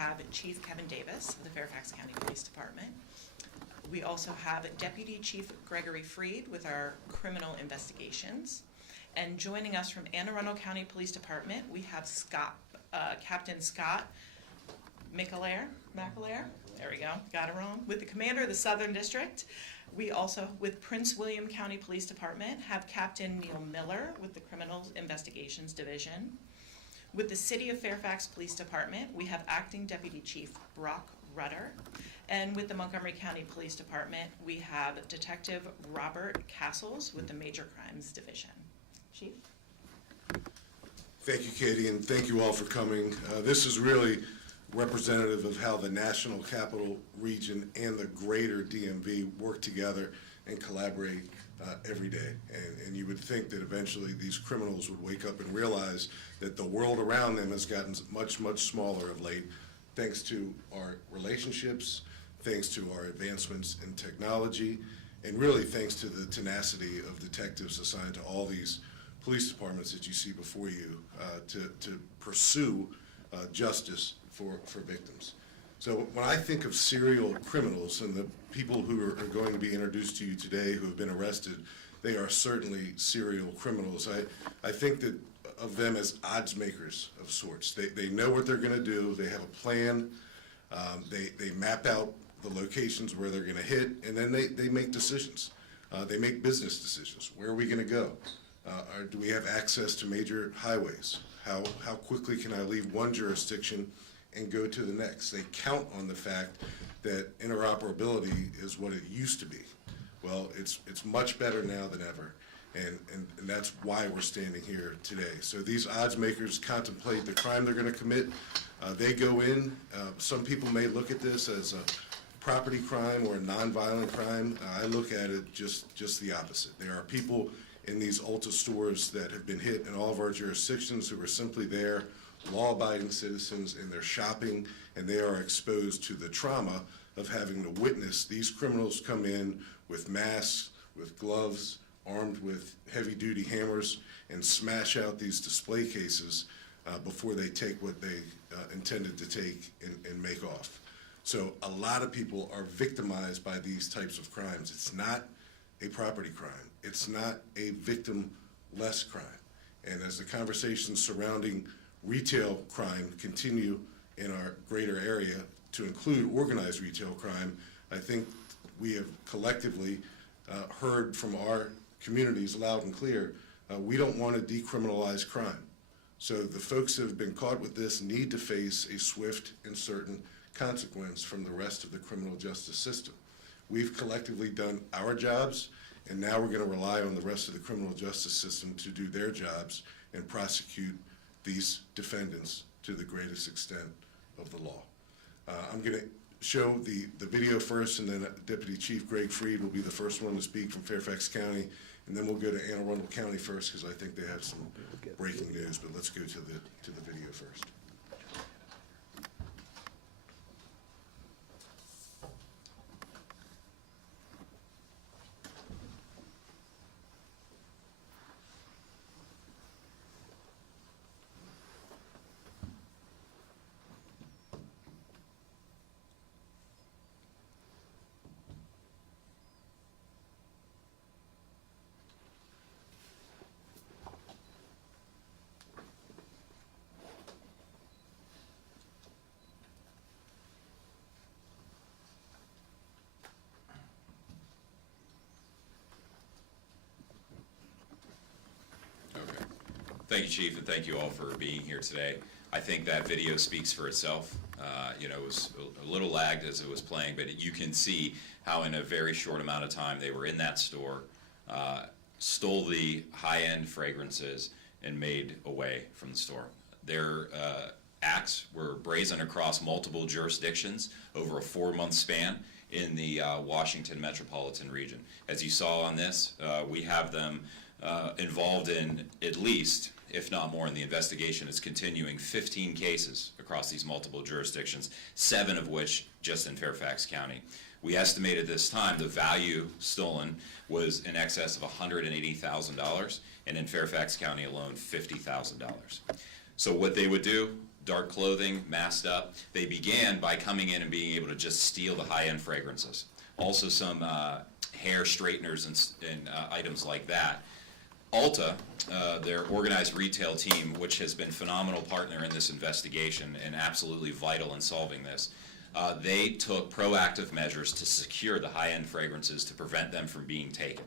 have Chief Kevin Davis of the Fairfax County Police Department. We also have Deputy Chief Gregory Freed with our criminal investigations. And joining us from Arundel County Police Department, we have Captain Scott McAlear, there we go, got it wrong, with the commander of the Southern District. We also, with Prince William County Police Department, have Captain Neil Miller with the Criminal Investigations Division. With the City of Fairfax Police Department, we have Acting Deputy Chief Brock Rudder. And with the Montgomery County Police Department, we have Detective Robert Castles with the Major Crimes Division. Chief? Thank you, Katie, and thank you all for coming. This is really representative of how the National Capital Region and the greater DMV work together and collaborate every day. And you would think that eventually these criminals would wake up and realize that the world around them has gotten much, much smaller of late, thanks to our relationships, thanks to our advancements in technology, and really thanks to the tenacity of detectives assigned to all these police departments that you see before you to pursue justice for victims. So when I think of serial criminals and the people who are going to be introduced to you today who have been arrested, they are certainly serial criminals. I think that of them as odds makers of sorts. They know what they're going to do. They have a plan. They map out the locations where they're going to hit, and then they make decisions. They make business decisions. Where are we going to go? Do we have access to major highways? How quickly can I leave one jurisdiction and go to the next? They count on the fact that interoperability is what it used to be. Well, it's much better now than ever, and that's why we're standing here today. So these odds makers contemplate the crime they're going to commit. They go in. Some people may look at this as a property crime or a nonviolent crime. I look at it just the opposite. There are people in these Ulta stores that have been hit in all of our jurisdictions who are simply there, law-abiding citizens, and they're shopping, and they are exposed to the trauma of having to witness these criminals come in with masks, with gloves, armed with heavy-duty hammers, and smash out these display cases before they take what they intended to take and make off. So a lot of people are victimized by these types of crimes. It's not a property crime. It's not a victim-less crime. And as the conversations surrounding retail crime continue in our greater area to include organized retail crime, I think we have collectively heard from our communities loud and clear, we don't want to decriminalize crime. So the folks that have been caught with this need to face a swift and certain consequence from the rest of the criminal justice system. We've collectively done our jobs, and now we're going to rely on the rest of the criminal justice system to do their jobs and prosecute these defendants to the greatest extent of the law. I'm going to show the video first, and then Deputy Chief Greg Freed will be the first one to speak from Fairfax County, and then we'll go to Arundel County first because I think they have some breaking news, but let's go to the video first. Thank you, Chief, and thank you all for being here today. I think that video speaks for itself. It was a little lagged as it was playing, but you can see how in a very short amount of time they were in that store, stole the high-end fragrances, and made away from the store. Their acts were brazen across multiple jurisdictions over a 4-month span in the Washington metropolitan region. As you saw on this, we have them involved in at least, if not more, in the investigation. It's continuing 15 cases across these multiple jurisdictions, 7 of which just in Fairfax County. We estimated this time the value stolen was in excess of $180,000, and in Fairfax County alone, $50,000. So what they would do dark clothing, masked up. They began by coming in and being able to just steal the high-end fragrances. Also some hair straighteners and items like that. Ulta, their organized retail team, which has been a phenomenal partner in this investigation and absolutely vital in solving this, they took proactive measures to secure the high-end fragrances to prevent them from being taken.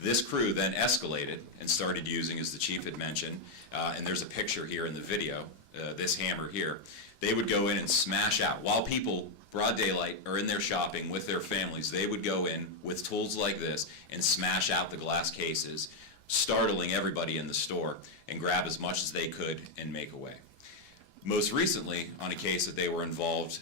This crew then escalated and started using, as the chief had mentioned, and there's a picture here in the video, this hammer here. They would go in and smash out. While people, broad daylight, are in there shopping with their families, they would go in with tools like this and smash out the glass cases, startling everybody in the store, and grab as much as they could and make away. Most recently, on a case that they were involved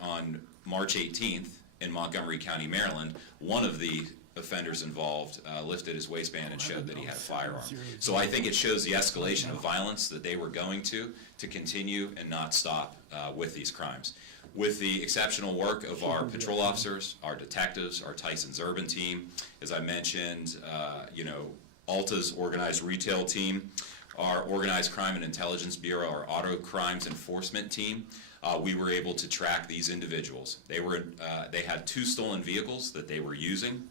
on March 18th in Montgomery County, Maryland, one of the offenders involved lifted his waistband and showed that he had a firearm. So I think it shows the escalation of violence that they were going to continue and not stop with these crimes. With the exceptional work of our patrol officers, our detectives, our Tyson's Urban team, as I mentioned, Ulta's organized retail team, our Organized Crime and Intelligence Bureau, our Auto Crimes Enforcement team, we were able to track these individuals. They had 2 stolen vehicles that they were using.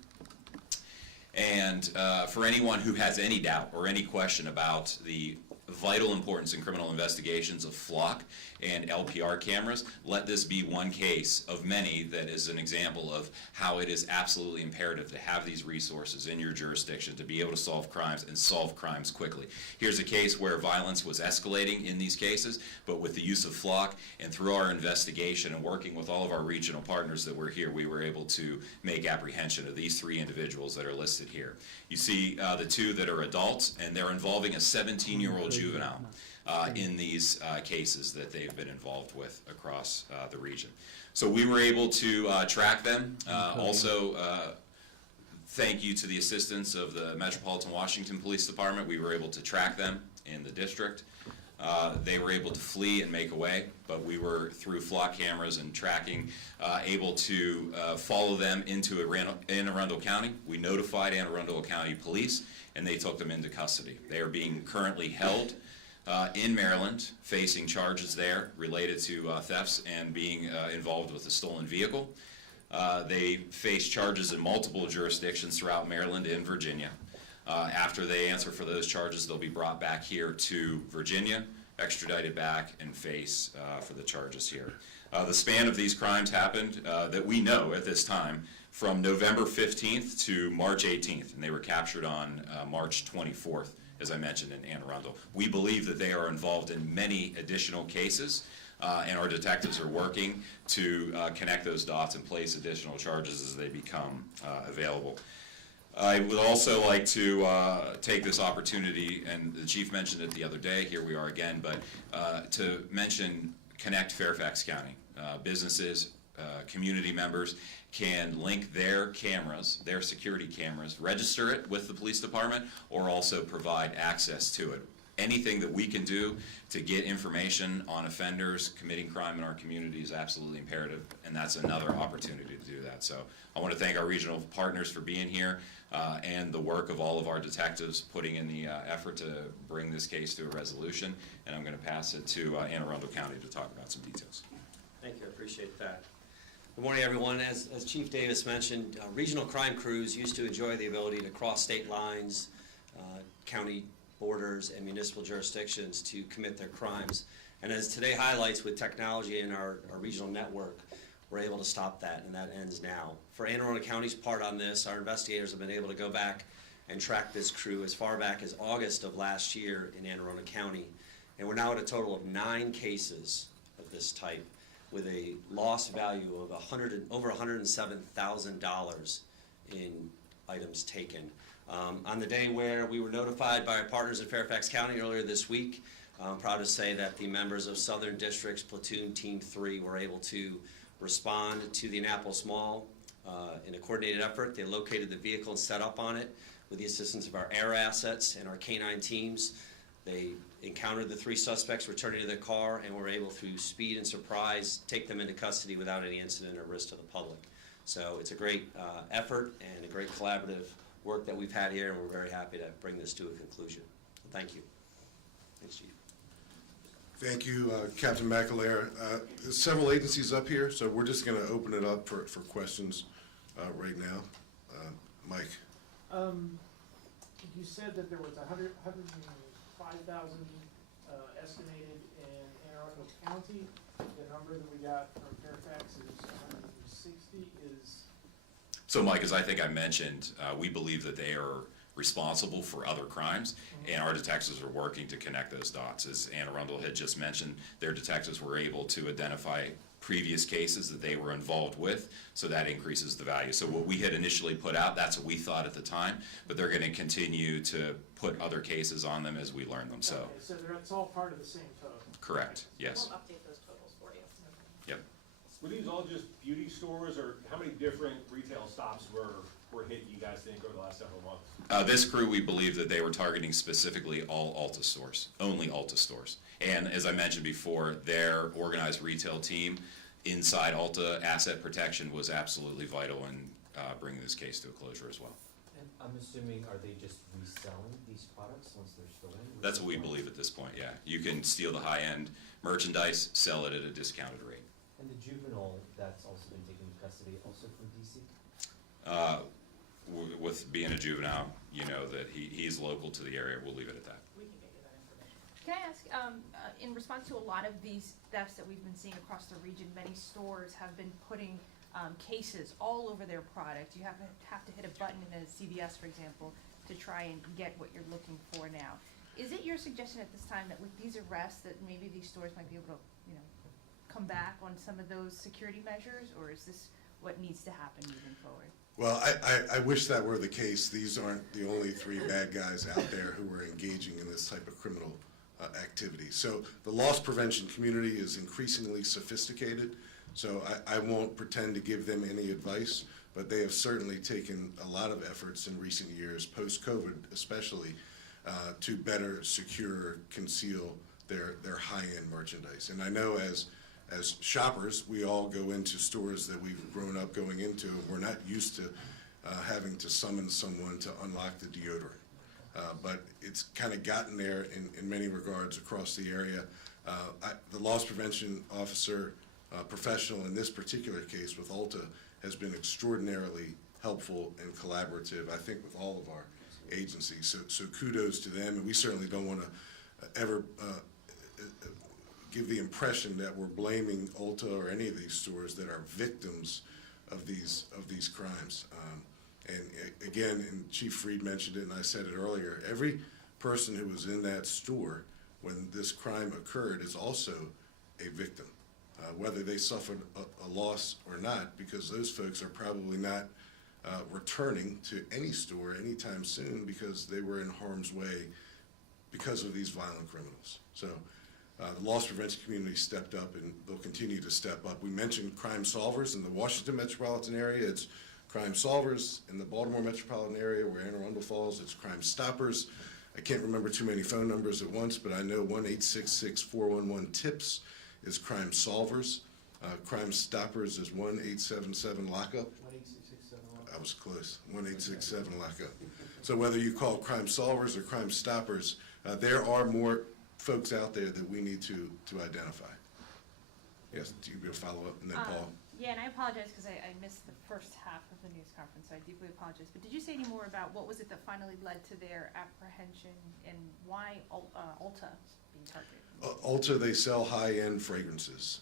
And for anyone who has any doubt or any question about the vital importance in criminal investigations of flock and LPR cameras, let this be one case of many that is an example of how it is absolutely imperative to have these resources in your jurisdiction to be able to solve crimes and solve crimes quickly. Here's a case where violence was escalating in these cases, but with the use of flock and through our investigation and working with all of our regional partners that were here, we were able to make apprehension of these 3 individuals that are listed here. You see the 2 that are adults, and they're involving a 17-year-old juvenile in these cases that they've been involved with across the region. So we were able to track them. Also, thank you to the assistance of the Metropolitan Washington Police Department, we were able to track them in the district. They were able to flee and make away, but we were, through flock cameras and tracking, able to follow them into Anne Arundel County. We notified Anne Arundel County Police, and they took them into custody. They are being currently held in Maryland, facing charges there related to thefts and being involved with a stolen vehicle. They face charges in multiple jurisdictions throughout Maryland and Virginia. After they answer for those charges, they'll be brought back here to Virginia, extradited back, and face for the charges here. The span of these crimes happened, that we know at this time, from November 15th to March 18th, and they were captured on March 24th, as I mentioned, in Anne Arundel. We believe that they are involved in many additional cases, and our detectives are working to connect those dots and place additional charges as they become available. I would also like to take this opportunity, and the chief mentioned it the other day, here we are again, but to mention Connect Fairfax County. Businesses, community members can link their cameras, their security cameras, register it with the police department, or also provide access to it. Anything that we can do to get information on offenders committing crime in our community is absolutely imperative, and that's another opportunity to do that. So I want to thank our regional partners for being here, and the work of all of our detectives putting in the effort to bring this case to a resolution, and I'm going to pass it to Anne Arundel County to talk about some details. Thank you, I appreciate that. Good morning, everyone. As Chief Davis mentioned, regional crime crews used to enjoy the ability to cross state lines, county borders, and municipal jurisdictions to commit their crimes. And as today highlights, with technology in our regional network, we're able to stop that, and that ends now. For Anne Arundel County's part on this, our investigators have been able to go back and track this crew as far back as August of last year in Anne Arundel County. And we're now at a total of 9 cases of this type, with a loss value of over $107,000 in items taken. On the day where we were notified by our partners in Fairfax County earlier this week, I'm proud to say that the members of Southern District's Platoon Team 3 were able to respond to the Annapolis Mall in a coordinated effort. They located the vehicle and set up on it with the assistance of our air assets and our canine teams. They encountered the 3 suspects returning to their car and were able, through speed and surprise, take them into custody without any incident or risk to the public. So it's a great effort and a great collaborative work that we've had here, and we're very happy to bring this to a conclusion. Thank you. Thanks, Chief. Thank you, Captain McAleer. There's several agencies up here, so we're just going to open it up for questions right now. Mike? You said that there was 105,000 estimated in Anne Arundel County. The number that we got from Fairfax is 160. So Mike, as I think I mentioned, we believe that they are responsible for other crimes, and our detectives are working to connect those dots. As Anne Arundel had just mentioned, their detectives were able to identify previous cases that they were involved with, so that increases the value. So what we had initially put out, that's what we thought at the time, but they're going to continue to put other cases on them as we learn them, so. Okay, so it's all part of the same total? Correct, yes. We'll update those totals for you. Yep. Were these all just beauty stores, or how many different retail stops were hitting you guys think over the last several months? This crew, we believe that they were targeting specifically all Ulta stores, only Ulta stores. And as I mentioned before, their organized retail team inside Ulta Asset Protection was absolutely vital in bringing this case to a closure as well. And I'm assuming, are they just reselling these products once they're stolen? That's what we believe at this point, yeah. You can steal the high-end merchandise, sell it at a discounted rate. And the juvenile that's also been taken into custody, also from DC? With being a juvenile, you know that he's local to the area, we'll leave it at that. We can get you that information. Can I ask, in response to a lot of these thefts that we've been seeing across the region, many stores have been putting cases all over their product. You have to hit a button in a CVS, for example, to try and get what you're looking for now. Is it your suggestion at this time that with these arrests that maybe these stores might be able to, come back on some of those security measures, or is this what needs to happen moving forward? Well, I wish that were the case. These aren't the only three bad guys out there who are engaging in this type of criminal activity. So the loss prevention community is increasingly sophisticated, so I won't pretend to give them any advice, but they have certainly taken a lot of efforts in recent years, post-COVID especially, to better secure, conceal their high-end merchandise. And I know as shoppers, we all go into stores that we've grown up going into, and we're not used to having to summon someone to unlock the deodorant. But it's kind of gotten there in many regards across the area. The loss prevention officer, professional in this particular case with Ulta, has been extraordinarily helpful and collaborative, I think, with all of our agencies. So kudos to them, and we certainly don't want to ever give the impression that we're blaming Ulta or any of these stores that are victims of these crimes. And again, and Chief Freed mentioned it, and I said it earlier, every person who was in that store when this crime occurred is also a victim, whether they suffered a loss or not, because those folks are probably not returning to any store anytime soon because they were in harm's way because of these violent criminals. So the loss prevention community stepped up, and they'll continue to step up. We mentioned crime solvers in the Washington metropolitan area. It's crime solvers in the Baltimore metropolitan area where Anne Arundel falls. It's crime stoppers. I can't remember too many phone numbers at once, but I know 1-866-411-TIPS is crime solvers. Crime stoppers is 1-877-LOCKUP. 18667. I was close. 1-867-LOCKUP. So whether you call crime solvers or crime stoppers, there are more folks out there that we need to identify. Yes, do you be able to follow up, and then Paul? Yeah, and I apologize because I missed the first half of the news conference, so I deeply apologize. But did you say any more about what was it that finally led to their apprehension, and why Ulta being targeted? Ulta, they sell high-end fragrances.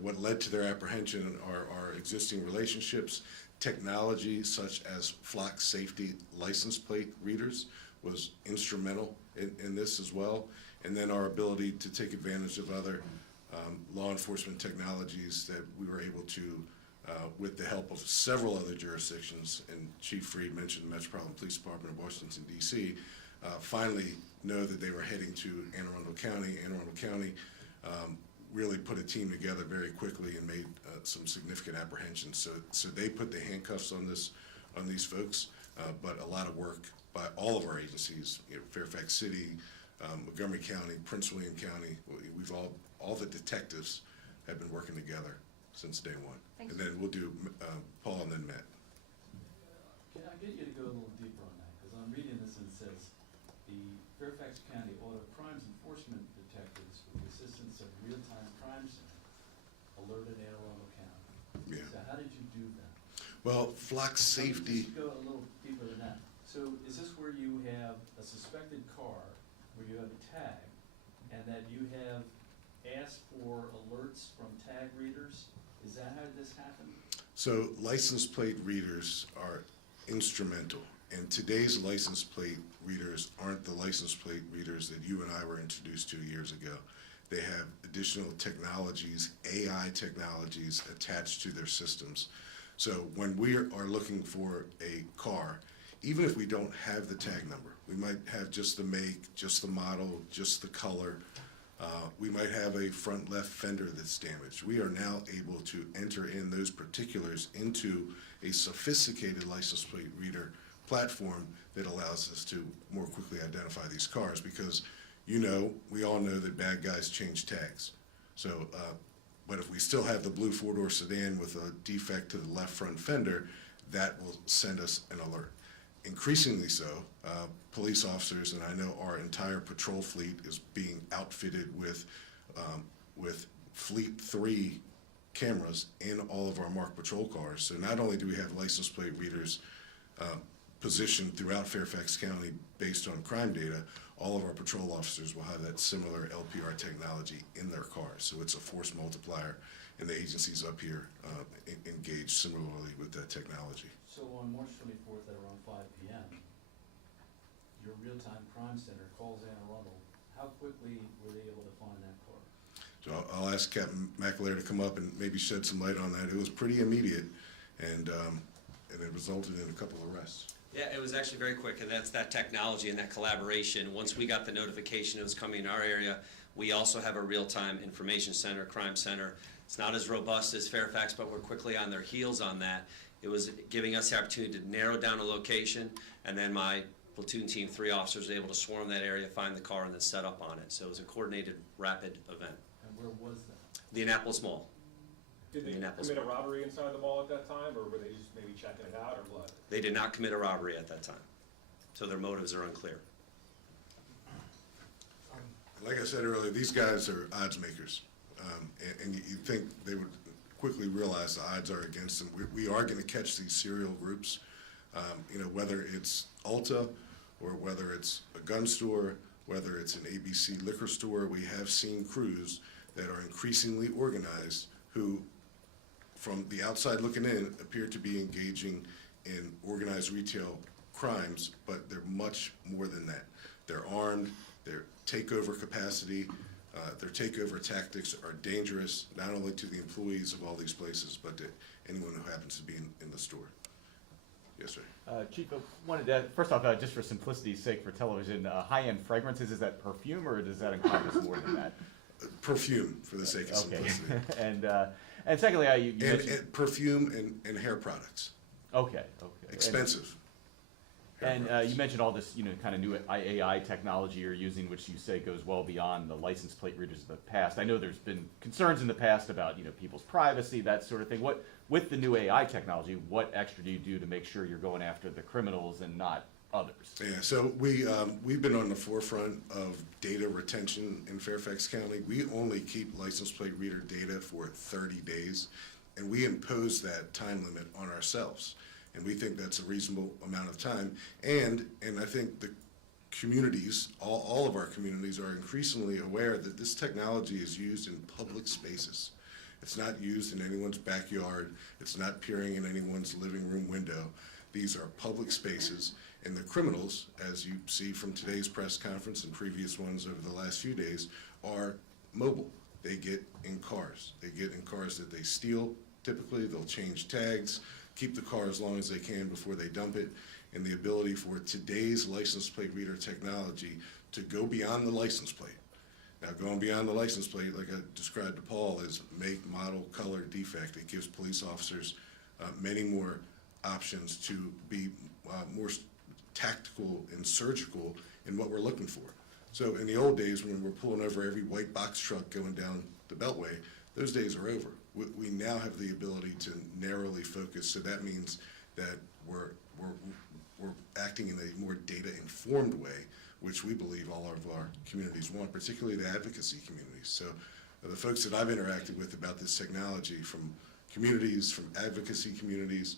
What led to their apprehension are existing relationships. Technology such as flock safety license plate readers was instrumental in this as well. And then our ability to take advantage of other law enforcement technologies that we were able to, with the help of several other jurisdictions, and Chief Freed mentioned the Metropolitan Police Department of Washington, D.C., finally know that they were heading to Anne Arundel County. Anne Arundel County really put a team together very quickly and made some significant apprehensions. So they put the handcuffs on these folks, but a lot of work by all of our agencies, Fairfax City, Montgomery County, Prince William County. We've all the detectives have been working together since day one. Thanks. And then we'll do Paul and then Matt. Can I get you to go a little deeper on that? Because I'm reading this and it says, the Fairfax County Auto Crimes Enforcement Detectives, with the assistance real-time crime center alerted Anne Arundel County. Yeah. So how did you do that? Well, flock safety, Just go a little deeper than that. So is this where you have a suspected car, where you have a tag, and that you have asked for alerts from tag readers? Is that how this happened? so license plate readers are instrumental. And today's license plate readers aren't the license plate readers that you and I were introduced to years ago. They have additional technologies, AI technologies attached to their systems. So when we are looking for a car, even if we don't have the tag number, we might have just the make, just the model, just the color. We might have a front left fender that's damaged. We are now able to enter in those particulars into a sophisticated license plate reader platform that allows us to more quickly identify these cars, because we all know that bad guys change tags. So, but if we still have the blue four-door sedan with a defect to the left front fender, that will send us an alert. Increasingly so, police officers, and I know our entire patrol fleet is being outfitted with Fleet 3 cameras in all of our marked patrol cars. So not only do we have license plate readers positioned throughout Fairfax County based on crime data, all of our patrol officers will have that similar LPR technology in their cars. So it's a force multiplier, and the agencies up here engage similarly with that technology. So on March 24th at around 5 p.m., your real-time crime center calls Anne Arundel. How quickly were they able to find that car? So I'll ask Captain McAleer to come up and maybe shed some light on that. It was pretty immediate, and it resulted in a couple of arrests. Yeah, it was actually very quick, and that's that technology and that collaboration. Once we got the notification it was coming in our area, we also have a real-time information center, crime center. It's not as robust as Fairfax, but we're quickly on their heels on that. It was giving us the opportunity to narrow down a location, and then my platoon team, 3 officers, were able to swarm that area, find the car, and then set up on it. So it was a coordinated, rapid event. And where was that? The Annapolis Mall. Did they Indianapolis. commit a robbery inside the mall at that time, or were they just maybe checking it out, or what? They did not commit a robbery at that time, so their motives are unclear. Like I said earlier, these guys are odds makers, and you think they would quickly realize the odds are against them. We are going to catch these serial groups, whether it's Ulta or whether it's a gun store, whether it's an ABC liquor store. We have seen crews that are increasingly organized who, from the outside looking in, appear to be engaging in organized retail crimes, but they're much more than that. They're armed, their takeover capacity, their takeover tactics are dangerous, not only to the employees of all these places, but to anyone who happens to be in the store. Yes, sir. Chief, I wanted to, first off, just for simplicity's sake for television, high-end fragrances, is that perfume or does that encompass more than that? Perfume, for the sake of Okay. simplicity. And secondly, you mentioned... And perfume and hair products. Okay. Expensive. And you mentioned all this, kind of new AI technology you're using, which you say goes well beyond the license plate readers of the past. I know there's been concerns in the past about, people's privacy, that sort of thing. With the new AI technology, what extra do you do to make sure you're going after the criminals and not others? Yeah, so we've been on the forefront of data retention in Fairfax County. We only keep license plate reader data for 30 days, and we impose that time limit on ourselves. And we think that's a reasonable amount of time. And I think the communities, all of our communities, are increasingly aware that this technology is used in public spaces. It's not used in anyone's backyard. It's not peering in anyone's living room window. These are public spaces, and the criminals, as you see from today's press conference and previous ones over the last few days, are mobile. They get in cars. They get in cars that they steal. Typically, they'll change tags, keep the car as long as they can before they dump it, and the ability for today's license plate reader technology to go beyond the license plate. Now, going beyond the license plate, like I described to Paul, is make, model, color, defect. It gives police officers many more options to be more tactical and surgical in what we're looking for. So in the old days, when we're pulling over every white box truck going down the Beltway, those days are over. We now have the ability to narrowly focus, so that means that we're acting in a more data-informed way, which we believe all of our communities want, particularly the advocacy communities. So the folks that I've interacted with about this technology, from communities, from advocacy communities,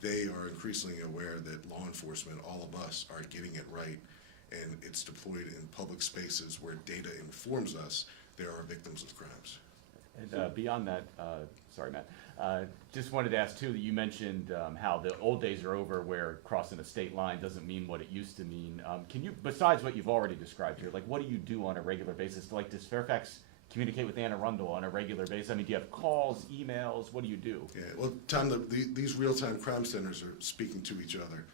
they are increasingly aware that law enforcement, all of us, are getting it right, and it's deployed in public spaces where data informs us there are victims of crimes. And beyond that, sorry, Matt, just wanted to ask too, that you mentioned how the old days are over where crossing a state line doesn't mean what it used to mean. Can you, besides what you've already described here, like what do you do on a regular basis? Like, does Fairfax communicate with Anne Arundel on a regular basis? I mean, do you have calls, emails? What do you do? Yeah, well, Tom, these real-time crime centers are speaking to each other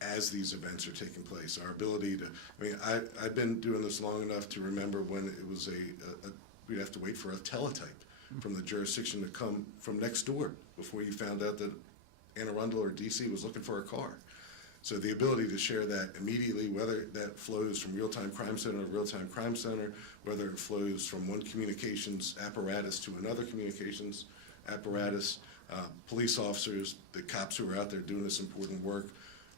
as these events are taking place. Our ability to, I mean, I've been doing this long enough to remember when it was we'd have to wait for a teletype from the jurisdiction to come from next door before you found out that Anne Arundel or DC was looking for a car. So the ability to share that immediately, whether that flows from real-time crime center to real-time crime center, whether it flows from one communications apparatus to another communications apparatus, police officers, the cops who are out there doing this important work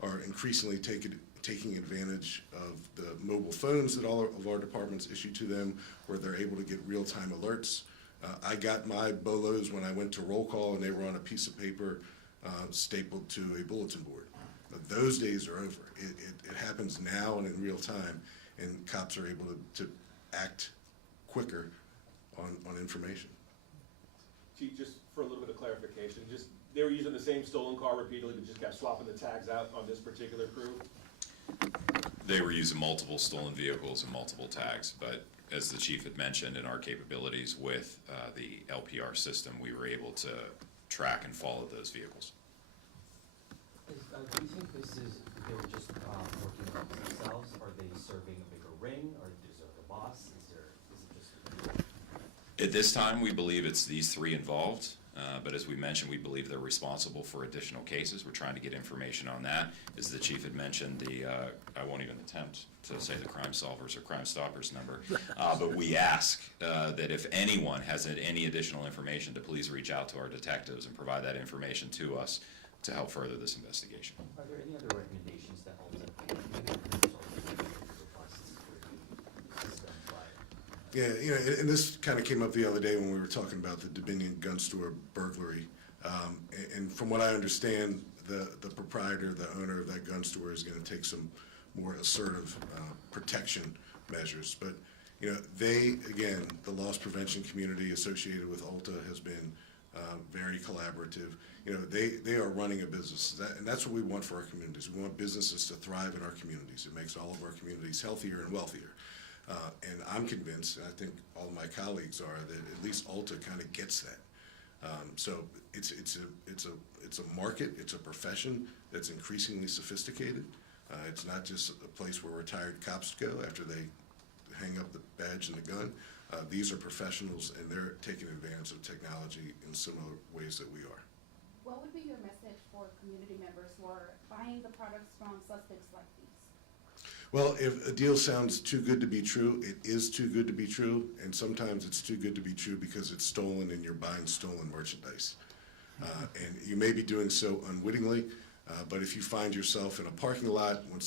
are increasingly taking advantage of the mobile phones that all of our departments issue to them, where they're able to get real-time alerts. I got my bolos when I went to roll call, and they were on a piece of paper stapled to a bulletin board. Those days are over. It happens now and in real time, and cops are able to act quicker on information. Chief, just for a little bit of clarification, just they were using the same stolen car repeatedly, but just kept swapping the tags out on this particular crew? They were using multiple stolen vehicles and multiple tags, but as the chief had mentioned, in our capabilities with the LPR system, we were able to track and follow those vehicles. Do you think this is, they were just working amongst themselves? Are they serving a bigger ring, or is there a boss? Is it just? At this time, we believe it's these three involved, but as we mentioned, we believe they're responsible for additional cases. We're trying to get information on that. As the chief had mentioned, I won't even attempt to say the Crime Solvers or Crime Stoppers number, but we ask that if anyone has any additional information, to please reach out to our detectives and provide that information to us to help further this investigation. Are there any other recommendations that Yeah, you know, and this kind of came up the other day when we were talking about the Dominion gun store burglary. And from what I understand, the proprietor, the owner of that gun store is going to take some more assertive protection measures. But, you know, again, the loss prevention community associated with ULTA has been very collaborative. You know, they are running a business, and that's what we want for our communities. We want businesses to thrive in our communities. It makes all of our communities healthier and wealthier. And I'm convinced, and I think all of my colleagues are, that at least ULTA kind of gets that. So it's a market, it's a profession that's increasingly sophisticated. It's not just a place where retired cops go after they hang up the badge and the gun. These are professionals, and they're taking advantage of technology in similar ways that we are. What would be your message for community members who are buying the products from suspects like these? Well, if a deal sounds too good to be true, it is too good to be true, and sometimes it's too good to be true because it's stolen and you're buying stolen merchandise. And you may be doing so unwittingly, but if you find yourself in a parking lot where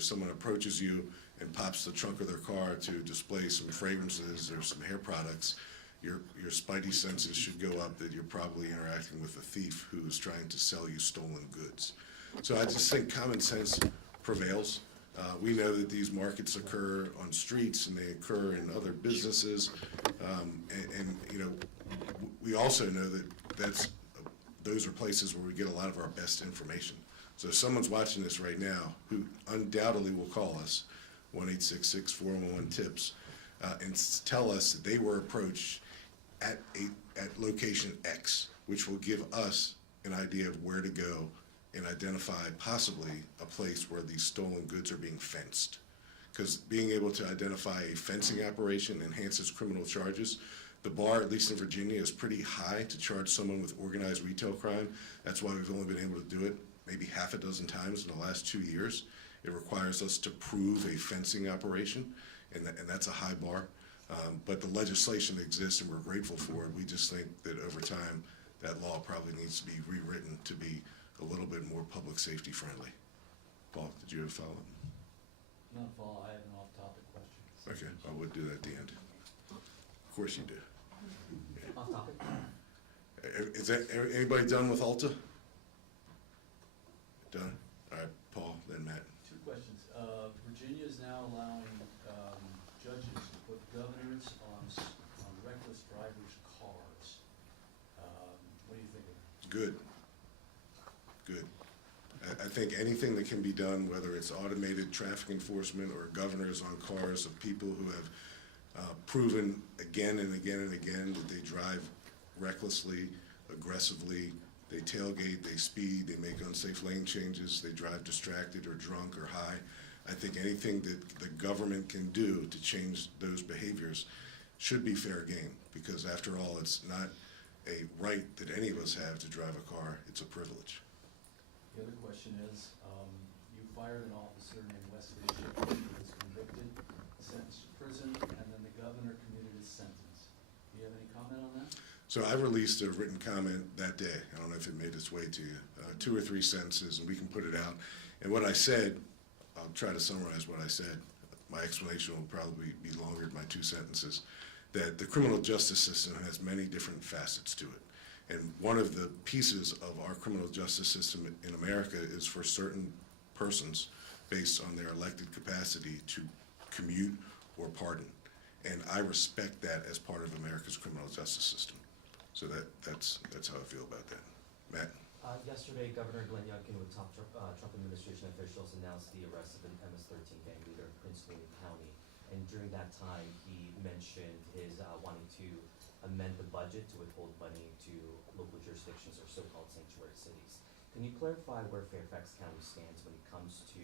someone approaches you and pops the trunk of their car to display some fragrances or some hair products, your spidey senses should go up that you're probably interacting with a thief who is trying to sell you stolen goods. So I just think common sense prevails. We know that these markets occur on streets and they occur in other businesses, and you know, we also know that those are places where we get a lot of our best information. So if someone's watching this right now who undoubtedly will call us, 1-866-411-TIPS, and tell us that they were approached at location X, which will give us an idea of where to go and identify possibly a place where these stolen goods are being fenced. Because being able to identify a fencing operation enhances criminal charges. The bar, at least in Virginia, is pretty high to charge someone with organized retail crime. That's why we've only been able to do it maybe half a dozen times in the last 2 years. It requires us to prove a fencing operation, and that's a high bar. But the legislation exists, and we're grateful for it. We just think that over time, that law probably needs to be rewritten to be a little bit more public safety friendly. Paul, did you have a follow-up? Not follow, I have an off-topic question. Okay, I would do that at the end. Of course you do. Off topic. Is that, anybody done with Alta? Done? All right, Paul, then Matt. Two questions. Virginia is now allowing judges to put governors on reckless drivers' cars. What do you think of that? Good. Good. I think anything that can be done, whether it's automated traffic enforcement or governors on cars of people who have proven again and again and again that they drive recklessly, aggressively, they tailgate, they speed, they make unsafe lane changes, they drive distracted or drunk or high. I think anything that the government can do to change those behaviors should be fair game, because after all, it's not a right that any of us have to drive a car, it's a privilege. The other question is, you fired an officer named Wes Bishop, who was convicted, sentenced to prison, and then the governor commuted his sentence. Do you have any comment on that? So I released a written comment that day. I don't know if it made its way to you. 2 or 3 sentences, and we can put it out. And what I said, I'll try to summarize what I said. My explanation will probably be longer than my 2 sentences. That the criminal justice system has many different facets to it. And one of the pieces of our criminal justice system in America is for certain persons, based on their elected capacity, to commute or pardon. And I respect that as part of America's criminal justice system. So that's how I feel about that. Matt? Yesterday, Governor Glenn Youngkin with top Trump administration officials announced the arrest of an MS-13 gang leader in Prince William County. And during that time, he mentioned his wanting to amend the budget to withhold money to local jurisdictions or so-called sanctuary cities. Can you clarify where Fairfax County stands when it comes to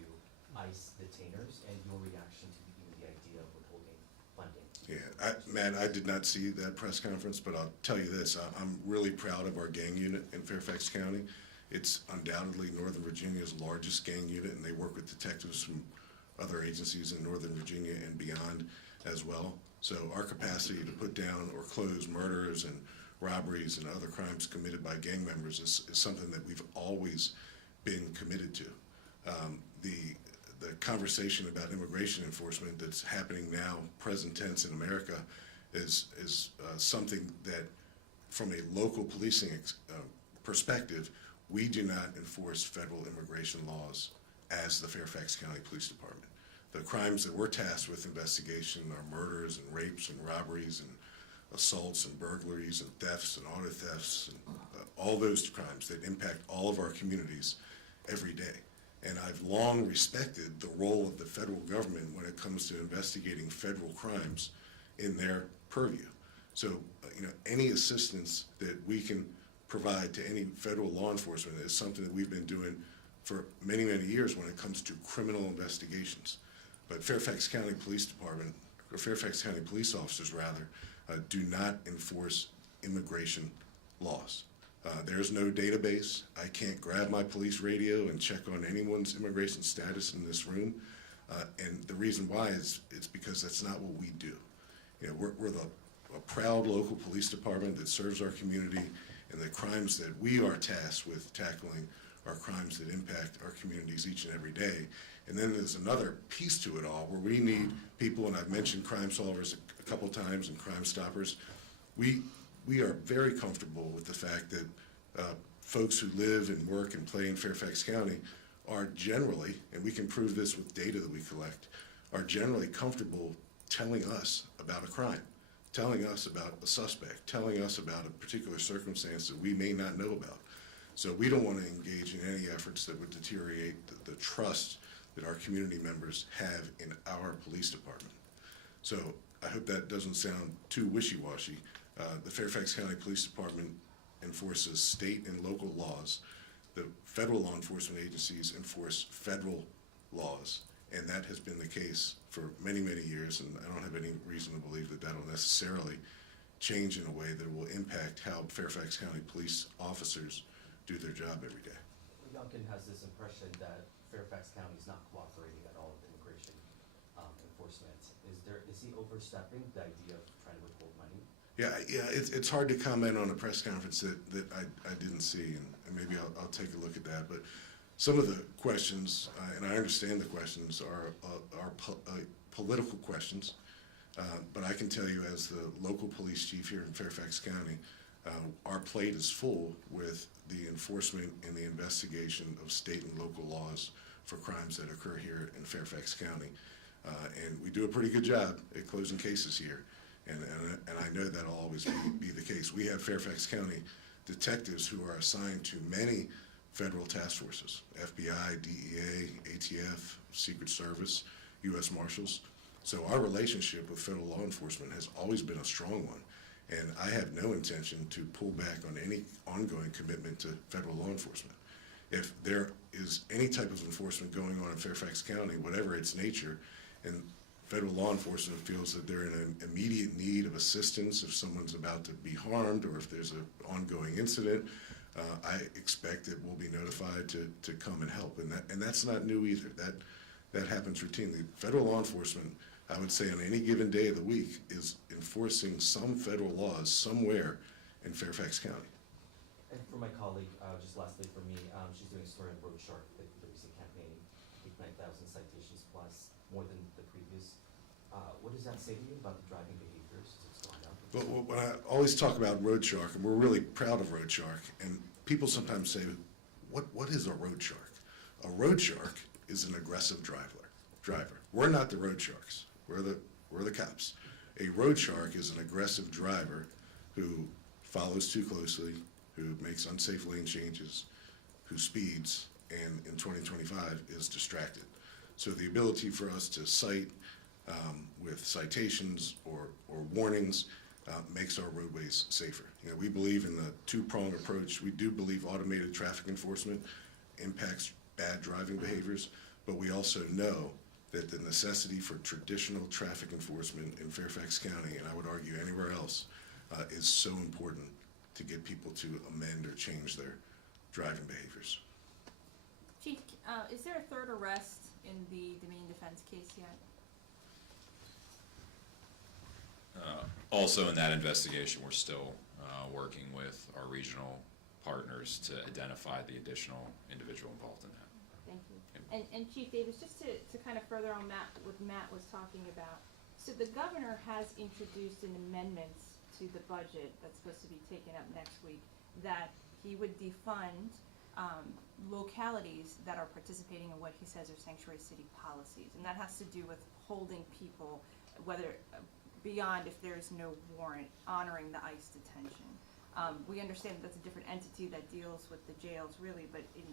ICE detainers and your reaction to even the idea of withholding funding? Yeah, Matt, I did not see that press conference, but I'll tell you this, I'm really proud of our gang unit in Fairfax County. It's undoubtedly Northern Virginia's largest gang unit, and they work with detectives from other agencies in Northern Virginia and beyond as well. So our capacity to put down or close murders and robberies and other crimes committed by gang members is something that we've always been committed to. The conversation about immigration enforcement that's happening now, present tense in America, is something that, from a local policing perspective, we do not enforce federal immigration laws as the Fairfax County Police Department. The crimes that we're tasked with investigation are murders and rapes and robberies and assaults and burglaries and thefts and auto thefts and all those crimes that impact all of our communities every day. And I've long respected the role of the federal government when it comes to investigating federal crimes in their purview. So, any assistance that we can provide to any federal law enforcement is something that we've been doing for many, many years when it comes to criminal investigations. But Fairfax County Police Department, or Fairfax County police officers rather, do not enforce immigration laws. There's no database. I can't grab my police radio and check on anyone's immigration status in this room. And the reason why is it's because that's not what we do. We're a proud local police department that serves our community, and the crimes that we are tasked with tackling are crimes that impact our communities each and every day. And then there's another piece to it all where we need people, and I've mentioned crime solvers a couple times and Crime Stoppers. We are very comfortable with the fact that folks who live and work and play in Fairfax County are generally, and we can prove this with data that we collect, are generally comfortable telling us about a crime, telling us about a suspect, telling us about a particular circumstance that we may not know about. So we don't want to engage in any efforts that would deteriorate the trust that our community members have in our police department. So I hope that doesn't sound too wishy-washy. The Fairfax County Police Department enforces state and local laws. The federal law enforcement agencies enforce federal laws, and that has been the case for many, many years, and I don't have any reason to believe that that'll necessarily change in a way that will impact how Fairfax County police officers do their job every day. Youngkin has this impression that Fairfax County is not cooperating at all with immigration enforcement. Is he overstepping the idea of trying to withhold money? Yeah, it's hard to comment on a press conference that I didn't see, and maybe I'll take a look at that. But some of the questions, and I understand the questions, are political questions. But I can tell you, as the local police chief here in Fairfax County, our plate is full with the enforcement and the investigation of state and local laws for crimes that occur here in Fairfax County. And we do a pretty good job at closing cases here. And I know that'll always be the case. We have Fairfax County detectives who are assigned to many federal task forces, FBI, DEA, ATF, Secret Service, U.S. Marshals. So our relationship with federal law enforcement has always been a strong one. And I have no intention to pull back on any ongoing commitment to federal law enforcement. If there is any type of enforcement going on in Fairfax County, whatever its nature, and federal law enforcement feels that they're in an immediate need of assistance if someone's about to be harmed or if there's an ongoing incident, I expect that we'll be notified to come and help. And that's not new either. That happens routinely. Federal law enforcement, I would say on any given day of the week, is enforcing some federal laws somewhere in Fairfax County. And for my colleague, just lastly for me, she's doing a story on Road Shark, the recent campaign, I think 9,000 citations plus, more than the previous. What does that say to you about the driving behaviors that's going on? Well, when I always talk about Road Shark, and we're really proud of Road Shark, and people sometimes say, what is a road shark? A road shark is an aggressive driver. We're not the road sharks. We're the cops. A road shark is an aggressive driver who follows too closely, who makes unsafe lane changes, who speeds, and in 2025 is distracted. So the ability for us to cite with citations or warnings makes our roadways safer. You know, we believe in the two-pronged approach. We do believe automated traffic enforcement impacts bad driving behaviors, but we also know that the necessity for traditional traffic enforcement in Fairfax County, and I would argue anywhere else, is so important to get people to amend or change their driving behaviors. Chief, is there a third arrest in the Dominion Defense case yet? Also in that investigation, we're still working with our regional partners to identify the additional individual involved in that. Thank you. And Chief Davis, just to kind of further on what Matt was talking about, so the governor has introduced an amendment to the budget that's supposed to be taken up next week that he would defund localities that are participating in what he says are sanctuary city policies. And that has to do with holding people, whether beyond if there's no warrant, honoring the ICE detention. We understand that's a different entity that deals with the jails really, but in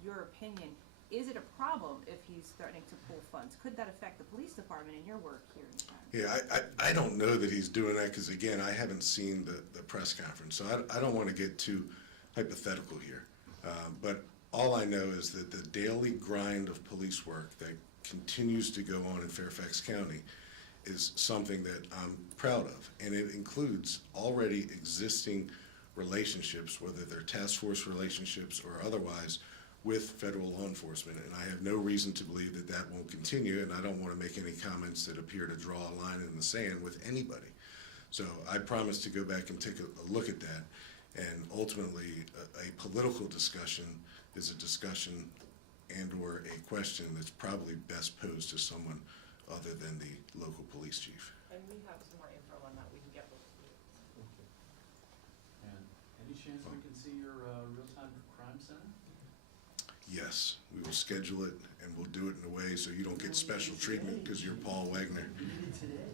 your opinion, is it a problem if he's threatening to pull funds? Could that affect the police department in your work here in town? Yeah, I don't know that he's doing that because, again, I haven't seen the press conference, so I don't want to get too hypothetical here. But all I know is that the daily grind of police work that continues to go on in Fairfax County is something that I'm proud of, and it includes already existing relationships, whether they're task force relationships or otherwise, with federal law enforcement, and I have no reason to believe that that won't continue, and I don't want to make any comments that appear to draw a line in the sand with anybody. So I promise to go back and take a look at that, and ultimately a political discussion is a discussion and or a question that's probably best posed to someone other than the local police chief. And we have some more info on that we can get with you. And any chance we can see your real-time crime center? Yes, we will schedule it, and we'll do it in a way so you don't get special treatment because you're Paul Wagner. We need it today.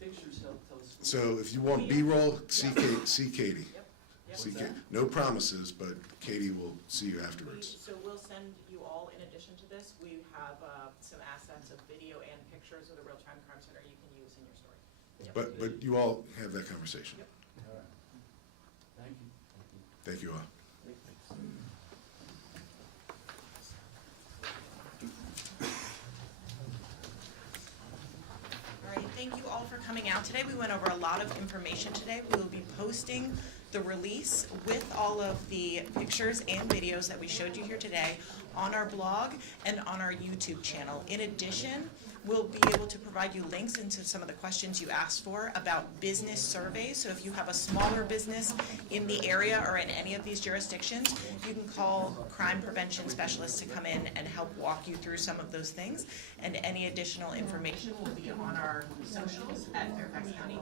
Pictures help tell us. So if you want B-roll, see Katie. Yep. See Katie. No promises, but Katie will see you afterwards. So we'll send you all, in addition to this, we have some assets of video and pictures of the real-time crime center you can use in your story. Yep. But you all have that conversation. Yep. All right. Thank you. Thank you all. All right, thank you all for coming out today. We went over a lot of information today. We will be posting the release with all of the pictures and videos that we showed you here today on our blog and on our YouTube channel. In addition, we'll be able to provide you links into some of the questions you asked for about business surveys. So if you have a smaller business in the area or in any of these jurisdictions, you can call crime prevention specialists to come in and help walk you through some of those things. And any additional information will be on our socials at Fairfax County.